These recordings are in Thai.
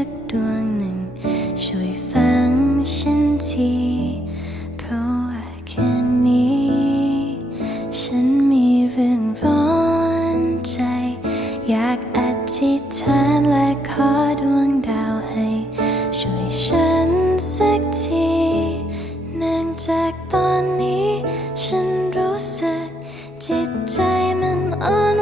ักดวงหนึ่ง ช่วยฟังฉันทีเพราะว่าแค่นี้ ฉันมีเรื่องร้อนใจ อยากอธิษฐานและขอดวงดาวให้ ช่วยฉันสักทีเนื่องจากตอนนี้ ฉันรู้สึกจิตใจมันอ่อน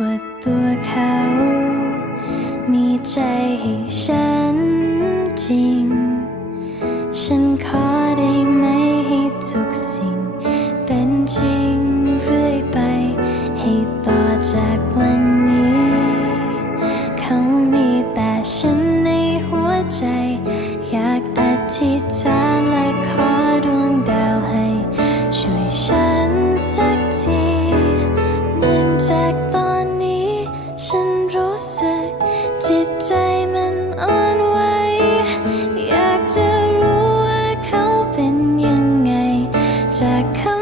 ว่าตัวเขา มีใจให้ฉันจริง ฉันขอได้ไหมให้ทุกสิ่ง เป็นจริงเรื่อยไป ให้ต่อจากวันนี้ เขามีแต่ฉันในหัวใจ อยากอธิษฐาน จิตใจมันอ่อนไหวอยากจะรู้ว่าเขาเป็นยังไงจากคำ